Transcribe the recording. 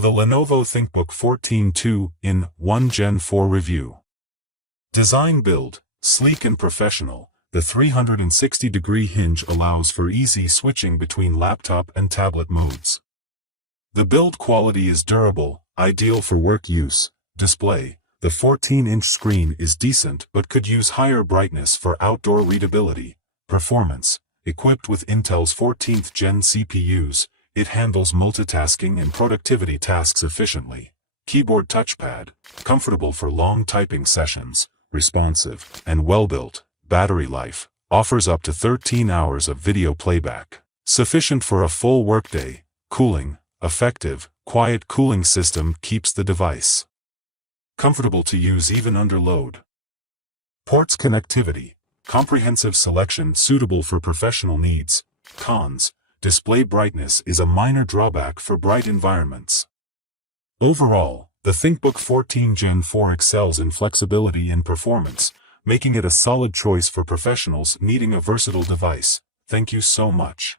The Lenovo ThinkBook 14 2-in-1 Gen 4 Review. Design build, sleek and professional, the 360-degree hinge allows for easy switching between laptop and tablet modes. The build quality is durable, ideal for work use. Display, the 14-inch screen is decent but could use higher brightness for outdoor readability. Performance, equipped with Intel's 14th Gen CPUs, it handles multitasking and productivity tasks efficiently. Keyboard touchpad, comfortable for long typing sessions, responsive, and well-built. Battery life, offers up to 13 hours of video playback, sufficient for a full workday. Cooling, effective, quiet cooling system keeps the device comfortable to use even under load. Ports connectivity, comprehensive selection suitable for professional needs. Cons, display brightness is a minor drawback for bright environments. Overall, the ThinkBook 14 Gen 4 excels in flexibility and performance, making it a solid choice for professionals needing a versatile device. Thank you so much.